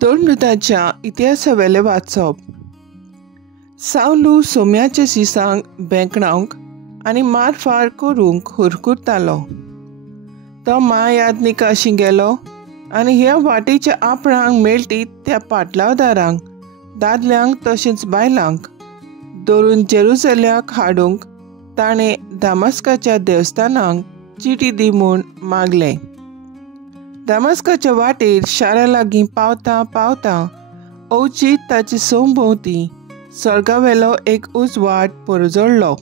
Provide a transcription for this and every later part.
दोन दुतांच्या इतिहासावेले वाचप. सावलू सोम्याच्या सिसांक बेंकणावंक आनी मारफार करूंक हुरकुरतालो. तो महायाज्ञिका गेलो आनी ह्या वाटेच्या आपणांक मेळटी त्या पाटलावदारांक, दादल्यांक तशेंच बायलांक धरून जेरुसल्याक हाडूंक ताणें दामस्काच्या देवस्थानांक चिटी दी म्हूण मागलें. दामस्काच्या वाटेर शारा लागीं पावता पावता अवचीत ताचे सोंभोवती सर्गावेलो एक उजवाड परजळ्ळो.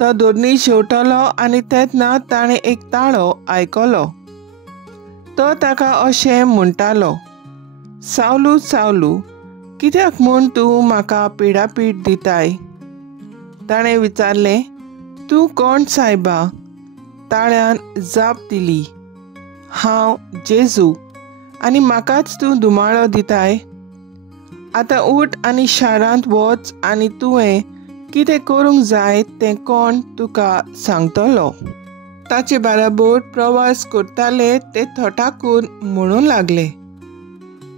तो दोरनी शेवटलो आनी तेन्ना ताणें एक ताळो आयकलो. तो ताका अशें म्हणटालो, सावलू सावलू, कित्याक म्हूण तूं म्हाका पिडापीड दिताय? ताणें विचारलें, तूं कोण सायबा? ताळ्यान जाप दिली, हांव जेजू, आनी म्हाकाच तूं धुमाळो दिताय? आतां उठ आनी शारांत वच आनी तुवें कितें करूंक जाय तें कोण तुका सांगतलो. ताचे बाराबर प्रवास करताले ते थोटाकून म्हणूंक लागले,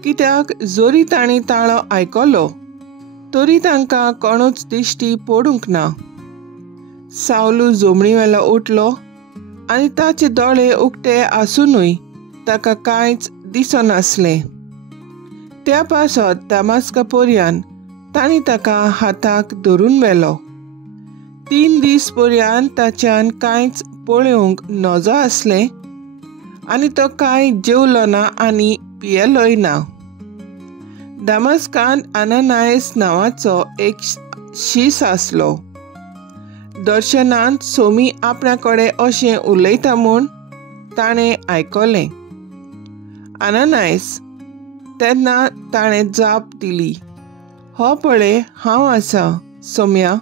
कित्याक जोरी तांणी ताळो आयकलो तरी तांकां कोणूच दिश्टी पडूंक ना. सावलू जमणीवेलो उठलो आनी ताचे दोळे उक्ते आसुनूय ताका कांयच दिसनासलें. त्या पासत दामस्का पर्यान तांणी ताका हाताक धरून व्हेलो. 3 दीस पर्यान ताच्यान कांयच पळोवंक नजो आसलें आनी तो कांय जेवलो ना आनी पियेलोय ना. दामस्कांत आनानायस नांवाचो एक शीस आसलो. दर्शनांत सोमी आपणा कडेन अशें उलयता म्हूण ताणें आयकलें. आनानायस. तेन्ना ताणें जाप दिली, हो पळय हांव आसा सोम्या.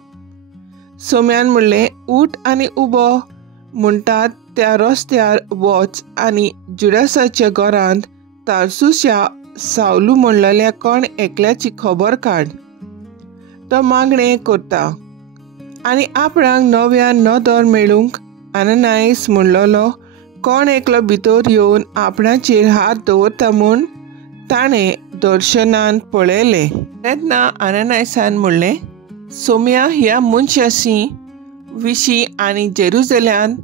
सोम्यान म्हणलें, उठ आनी उबो म्हणटात त्या रस्त्यार वच आनी जुडासाच्या घरांत तारसुसच्या सावलू म्हणलेल्या कोण एकल्याची खबर काड. तो मागणें करता आनी आपणाक नव्यान नदर मेळूंक आनानायस म्हणलोलो कोण एकलो भितर येवन आपणाचेर हात दवरता म्हूण ताणें दर्शनांत पळयलें. तेन्ना आनानायसान म्हणलें, सोम्या ह्या मनशाची विशीं आनी जेरुसल्यान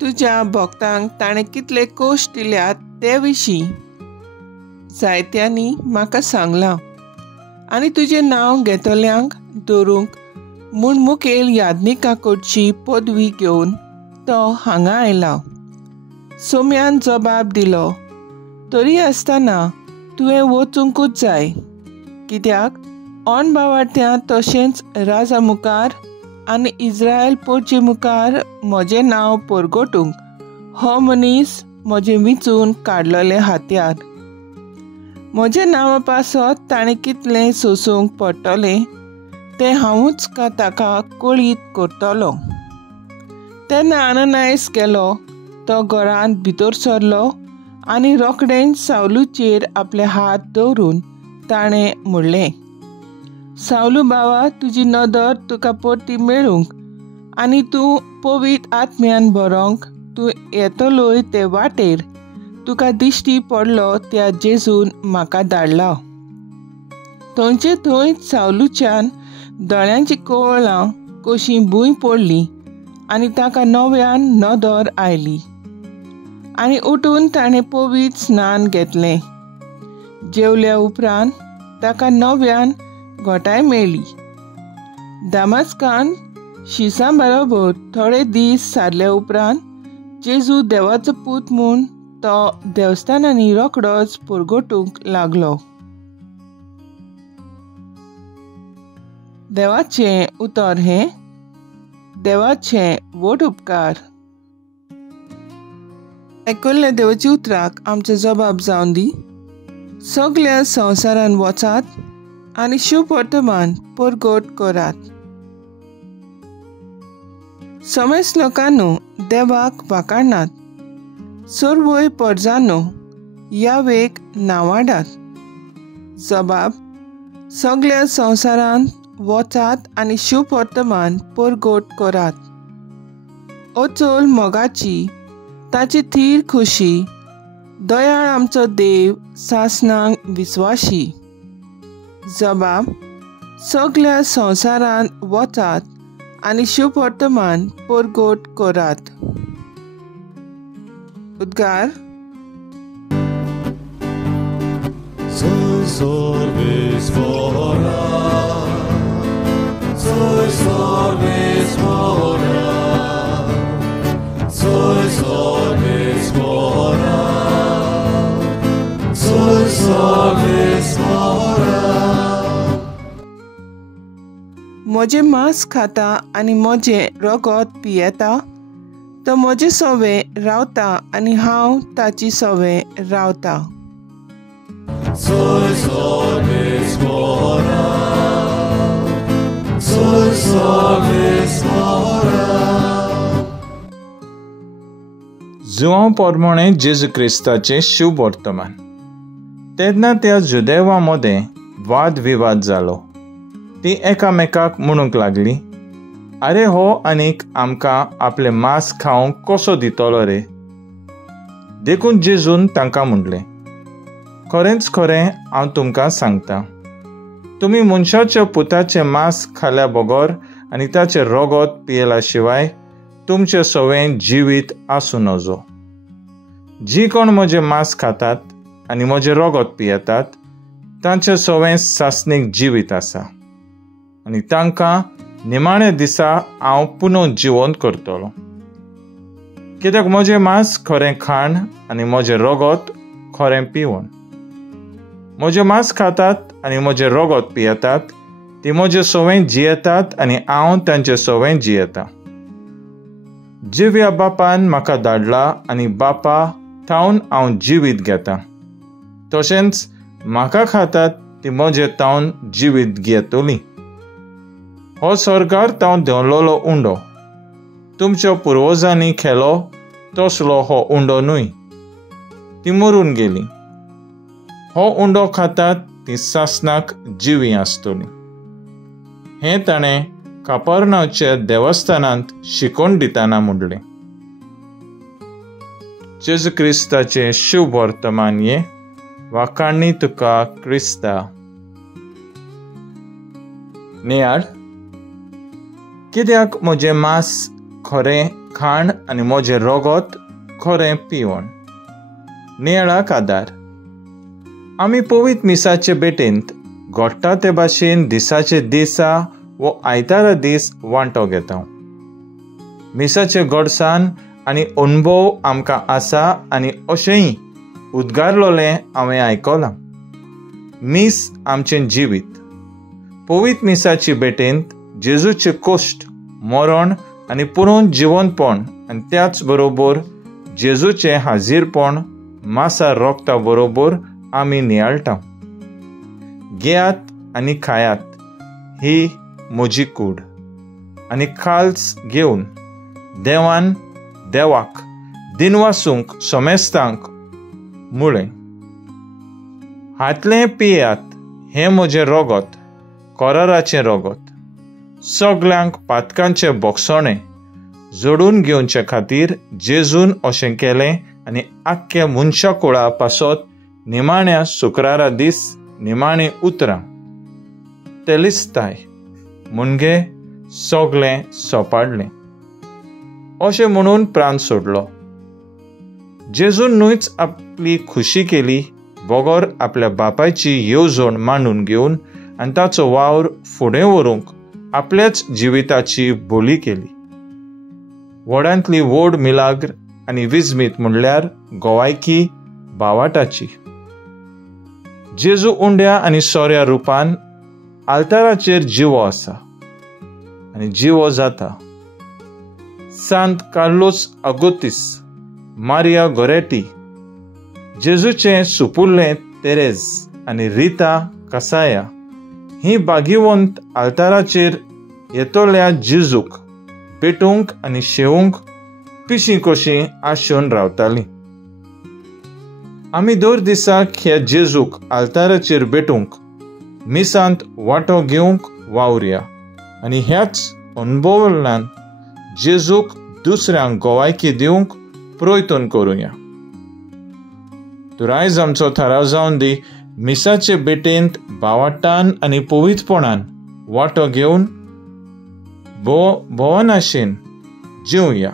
तुज्या भक्तांक ताणें कितले कश्ट दिल्यात ते विशीं जायत्यांनी म्हाका सांगलां आनी तुजें नांव घेतल्यांक धरूंक म्हूण मुखेल याज्ञिका कडची पदवी घेवन तो हांगा आयला. सोम्यान जबाब दिलो, तरी आसतना तुवें वचूंकूच जाय, कित्याक अणभवार्थ्यां तशेंच राजा मुखार आनी इस्रायल पोरचे मुखार म्हजें नांव परगटूंक हो मनीस म्हजें विचून काडलेलें हात्यार. म्हज्या नांवा पासत ताणें कितलें सोंसूंक पडटलें तें हांवूच ताका कळीत करतलों. तेन्ना आनानायस गेलो. तो घरांत भितर सरलो आनी रोखडेंच सावलूचेर आपले हात दवरून ताणें म्हणलें, सावलू बावा, तुजी नदर तुका परती मेळूंक आनी तूं पवित्र आत्म्यान भरोंक तूं येतलोय ते वाटेर तुका दिश्टी पडलो त्या जेजून म्हाका धाडला. थंयचे थंयच सावलूच्यान दोळ्यांची कवळां कशीं भूंय पडली आनी ताका नव्यान नदर आयली. आनी उठून ताणें पवित्र स्नान घेतलें. जेवल्या उपरांत ताका नव्यान घोटाय मेळ्ळी. दामस्कान शिसां बरोबर थोडे दीस सारल्या उपरांत जेजू देवाचो पूत म्हूण तो देवस्थानांनी रोखडोच परगटूंक लागलो. देवाचें उतर हें. देवाचें व्हड उपकार. आयकल्ल्या देवाच्या उतराक आमचो जबाब जावन दी. सगळ्या संवसारान वचात आनी शिव वर्तमान परगट करात. समेस लोकांनो देवाक वाखाणात. सर्वय परजांनो यावेक नांवाडात. जबाब, सगळ्या संवसारांत वचात आनी शिव वर्तमान परगट करात. अचोल मोगाची ताची थीर खुशी दयाळ आमचो देव सासणांक विस्वाशी. जबाब: सगळ्या संवसारांत वचात आनी शुभ वर्तमान परगोट करात. उद्गार: Soy sorbes fora, soy sorbes fora, soy sorbes fora, soy sorbes fora. म्हजें मांस खाता आनी म्हजें रगत पियेता तो म्हजे सवे रावता आनी हांव ताची सवे रावता. Soy sorbes fora, soy sorbes fora. Joao पोरमोणें जेजू क्रिस्ताचें शुभ वर्तमान. तेन्ना त्या जुदेवा मदें वाद विवाद जालो. ती एकामेकाक म्हणूंक लागली, आरे हो आनीक आमकां आपलें मांस खावंक कसो दितलो रे? देखून जेजून तांकां म्हणलें, खरेंच खरें हांव तुमकां सांगतां, तुमी मनशाच्या पुताचें मांस खाल्या बगर आनी ताचें रगत पियेला शिवाय तुमचे सवें जिवीत आसूं नजो. जी कोण म्हजें मांस खातात आनी म्हजें रगत पियेतात तांचें सवें सासणीक जिवीत आसा आनी तांकां निमाण्या दिसा हांव पुनः जिवंत करतलो. कित्याक म्हजें मांस खरें खाण आनी म्हजें रगत खरें पिवण. म्हजें मांस खातात आनी म्हजें रगत पियेतात ती म्हजें सवें जियेतात आनी हांव तांचें सवें जियेतां. जिव्या बापान म्हाका धाडला आनी बापा थावन हांव जिवीत घेतां. तशेंच म्हाका खातात ती म्हजे थावन जिवीत घेतली. हो सरकार तावन देंवलोलो उंडो. तुमच्या पुर्वजांनी खेलो तसलो हो उंडो न्हय. ती मरून गेली. हो उंडो खातात ती सासणाक जिवी आसतली. हें ताणें कापर्नावच्या देवस्थानांत शिकोवन दितना म्हणलें. जेजू क्रिस्ताचें शुभ वर्तमान ये वाखाणणी तुका क्रिस्ता. नियाळ: कित्याक म्हजें मांस खरें खाण आनी म्हजें रगत खरें पिवण. नियाळाक आदार. आमी पवित्र मिसाचे बेटेंत घडटा ते भाशेन दिसाचे दिसा वो आयतारा दीस वांटो घेता. मिसाचे घडसाण आनी अनुभव आमकां आसा आनी अशेंय उद्गारलोलें हांवें आयकलां. मीस आमचें जिवीत. पवित्र मिसाची बेटेंत जेजूचे कोश्ट, मरण आनी पुरोन जिवंतपण आनी त्याच बरोबर जेजूचें हाजीरपण मासा रोगता बरोबर आमी नियाळटा. घेयात आनी खायात, ही म्हजी कूड. आनी खाल्स घेवन देवान देवाक दिनवासूंक सोमेस्तांक मुळें. हातलें पियेयात, हें म्हजें रगत, कोराराचें रगत. सगल्यांक पातकांचें बोगसोणें जोडून घेवचे खातीर जेजून अशें केलें आनी आख्ख्या मनशा कुळा पासत निमाण्या शुक्रारा दीस निमाणें उतरां तेलिस्ताय मुणगे सगलें सोपाडलें. अशें म्हणून प्राण सोडलो. जेजून न्हूच आपली खुशी केली बगर आपल्या बापायची येवजण मांडून घेवन आनी ताचो वावर फुडें व्हरूंक आपल्याच जिविताची बोली केली. व्हडांतली व्हड मिलाग्र आनी विजमीत म्हणल्यार गोवायकी बावाटाची. जेजू उंड्या आनी सोऱ्या रुपान आल्ताराचेर जिवो आसा आनी जिवो जाता. सांत कार्लोस अगोतीस, मारिया गोरेटी, जेजूचें सुपुल्लें तेरेज आनी रिता कसाया ही बागिवंत आल्ताराचेर येतोल्या जेजूक पेटूंक आनी शेवूंक पिशीं कशीं आशेवन रावतालीं. आमी दर दिसाक ह्या जेजूक आल्ताराचेर भेटूंक मिसांत वांटो घेवंक वावुरया आनी ह्याच अनुभवांतल्यान जेजूक दुसऱ्यांक गोवायकी दिवंक प्रयत्न करुया. तर आयज आमचो थाराव जावन दी मिसाचे बेटेंत भावार्थान आनी पवित्रपणान वांटो घेवन भोवन आशेन जिवया.